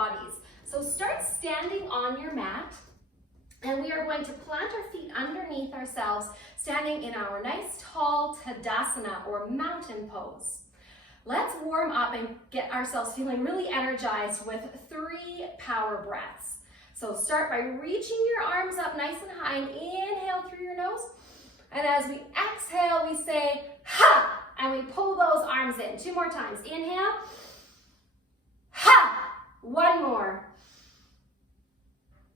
bodies. So start standing on your mat, and we are going to plant our feet underneath ourselves, standing in our nice tall Tadasana or mountain pose. Let's warm up and get ourselves feeling really energized with 3 power breaths. So start by reaching your arms up nice and high and inhale through your nose. And as we exhale, we say, ha, and we pull those arms in. 2 more times. Inhale, ha, 1 more,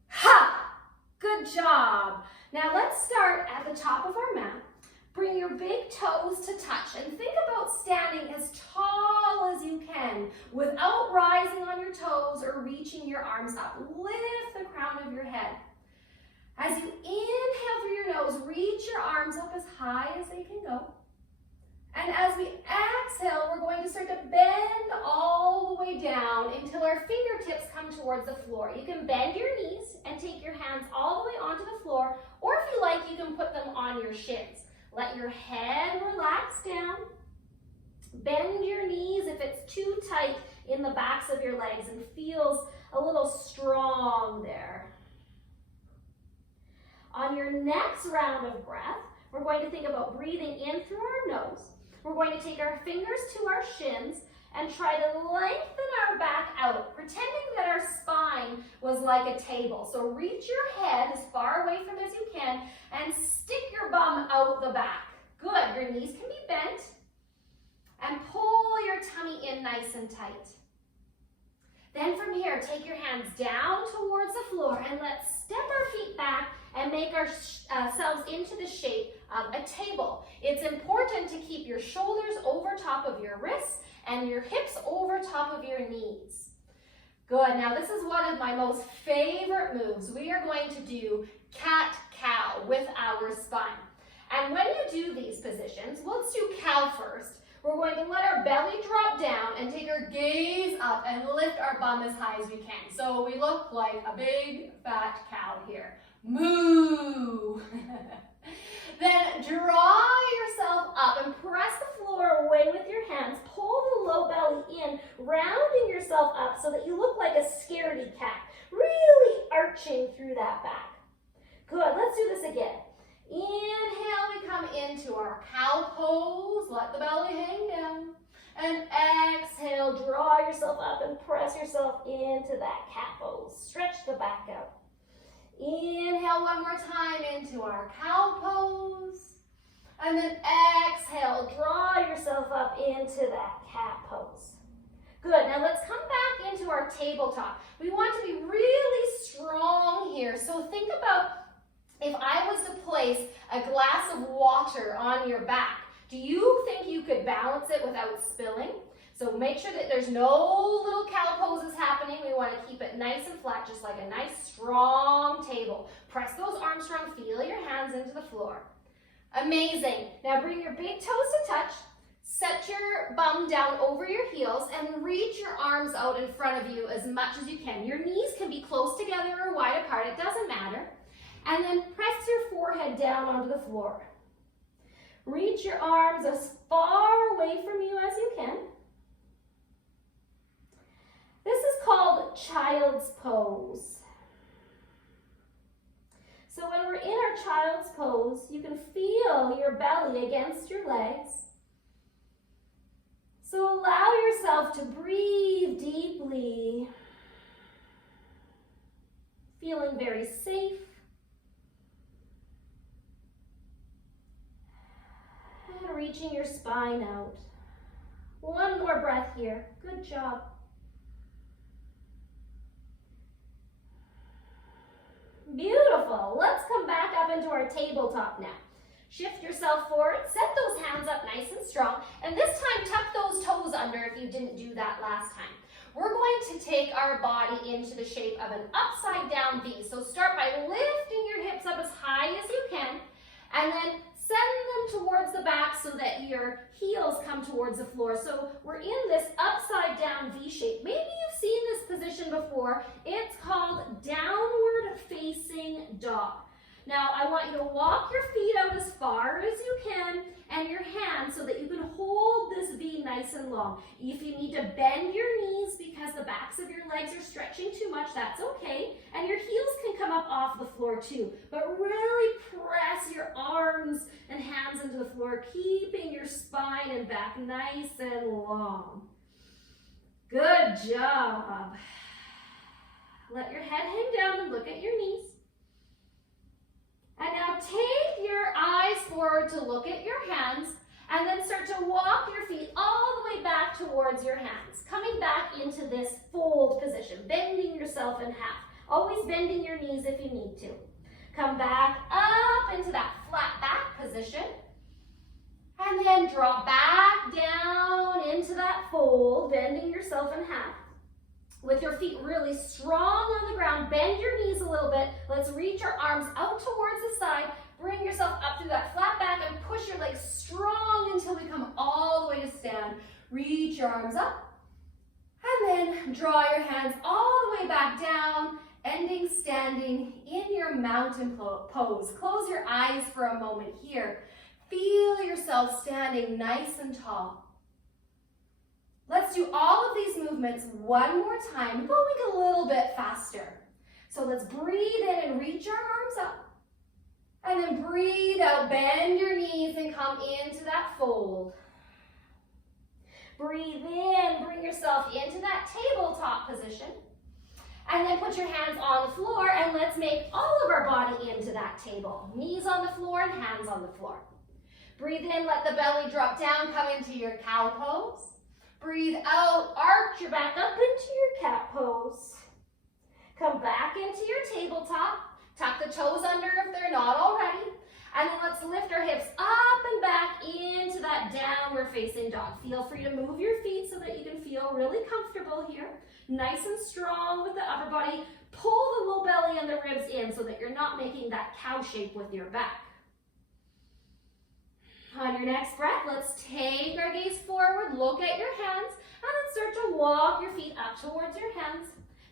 ha, good job. Now let's start at the top of our mat. Bring your big toes to touch and think about standing as tall as you can without rising on your toes or reaching your arms up. Lift the crown of your head. As you inhale through your nose, reach your arms up as high as they can go. And as we exhale, we're going to start to bend all the way down until our fingertips come towards the floor. You can bend your knees and take your hands all the way onto the floor, or if you like, you can put them on your shins. Let your head relax down. Bend your knees if it's too tight in the backs of your legs and feels a little strong there. On your next round of breath, we're going to think about breathing in through our nose. We're going to take our fingers to our shins and try to lengthen our back out, pretending that our spine was like a table. So reach your head as far away from as you can and stick your bum out the back. Good, your knees can be bent. And pull your tummy in nice and tight. Then from here, take your hands down towards the floor and let's step our feet back and make ourselves into the shape of a table. It's important to keep your shoulders over top of your wrists and your hips over top of your knees. Good, now this is one of my most favorite moves. We are going to do cat-cow with our spine. And when you do these positions, let's do cow first. We're going to let our belly drop down and take our gaze up and lift our bum as high as we can. So we look like a big fat cow here. Moo! Then draw yourself up and press the floor away with your hands. Pull the low belly in, rounding yourself up so that you look like a scaredy cat, really arching through that back. Good, let's do this again. Inhale, we come into our cow pose. Let the belly hang down. And exhale, draw yourself up and press yourself into that cat pose. Stretch the back out. Inhale 1 more time into our cow pose. And then exhale, draw yourself up into that cat pose. Good, now let's come back into our tabletop. We want to be really strong here. So think about if I was to place a glass of water on your back, do you think you could balance it without spilling? So make sure that there's no little cow poses happening. We want to keep it nice and flat, just like a nice strong table. Press those arms strong, feel your hands into the floor. Amazing. Now bring your big toes to touch. Set your bum down over your heels and reach your arms out in front of you as much as you can. Your knees can be close together or wide apart, it doesn't matter. And then press your forehead down onto the floor. Reach your arms as far away from you as you can. This is called child's pose. So when we're in our child's pose, you can feel your belly against your legs. So allow yourself to breathe deeply, feeling very safe. And reaching your spine out. 1 more breath here. Good job. Beautiful. Let's come back up into our tabletop now. Shift yourself forward. Set those hands up nice and strong. And this time, tuck those toes under if you didn't do that last time. We're going to take our body into the shape of an upside down V. So start by lifting your hips up as high as you can. And then send them towards the back so that your heels come towards the floor. So we're in this upside down V shape. Maybe you've seen this position before. It's called downward facing dog. Now, I want you to walk your feet out as far as you can and your hands so that you can hold this V nice and long. If you need to bend your knees because the backs of your legs are stretching too much, that's okay. And your heels can come up off the floor too. But really press your arms and hands into the floor, keeping your spine and back nice and long. Good job. Let your head hang down and look at your knees. And now take your eyes forward to look at your hands, and then start to walk your feet all the way back towards your hands, coming back into this fold position, bending yourself in half. Always bending your knees if you need to. Come back up into that flat back position, and then drop back down into that fold, bending yourself in half. With your feet really strong on the ground, bend your knees a little bit. Let's reach our arms out towards the side. Bring yourself up through that flat back and push your legs strong until we come all the way to stand. Reach your arms up and then draw your hands all the way back down, ending standing in your mountain pose. Close your eyes for a moment here. Feel yourself standing nice and tall. Let's do all of these movements one more time, going a little bit faster. So let's breathe in and reach our arms up. And then breathe out, bend your knees and come into that fold. Breathe in, bring yourself into that tabletop position. And then put your hands on the floor and let's make all of our body into that table. Knees on the floor and hands on the floor. Breathe in, let the belly drop down, come into your cow pose. Breathe out, arch your back up into your cat pose. Come back into your tabletop. Tuck the toes under if they're not already. And then let's lift our hips up and back into that downward facing dog. Feel free to move your feet so that you can feel really comfortable here. Nice and strong with the upper body. Pull the low belly and the ribs in so that you're not making that cow shape with your back. On your next breath, let's take our gaze forward, look at your hands, and then start to walk your feet up towards your hands.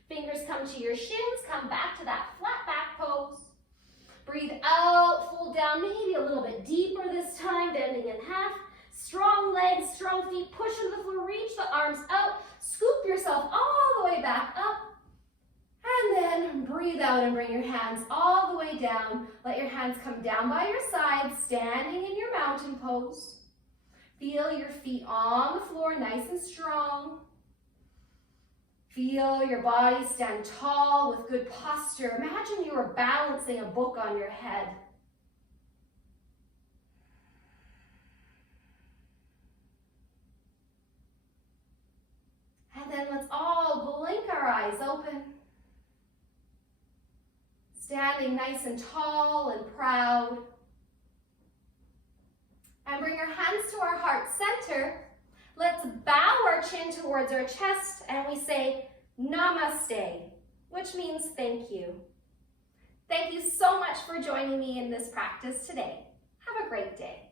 Fingers come to your shins, come back to that flat back pose. Breathe out, fold down maybe a little bit deeper this time, bending in half. Strong legs, strong feet, push into the floor, reach the arms out, scoop yourself all the way back up. And then breathe out and bring your hands all the way down. Let your hands come down by your sides, standing in your mountain pose. Feel your feet on the floor, nice and strong. Feel your body stand tall with good posture. Imagine you were balancing a book on your head. And then let's all blink our eyes open. Standing nice and tall and proud. And bring our hands to our heart center. Let's bow our chin towards our chest and we say Namaste, which means thank you. Thank you so much for joining me in this practice today. Have a great day.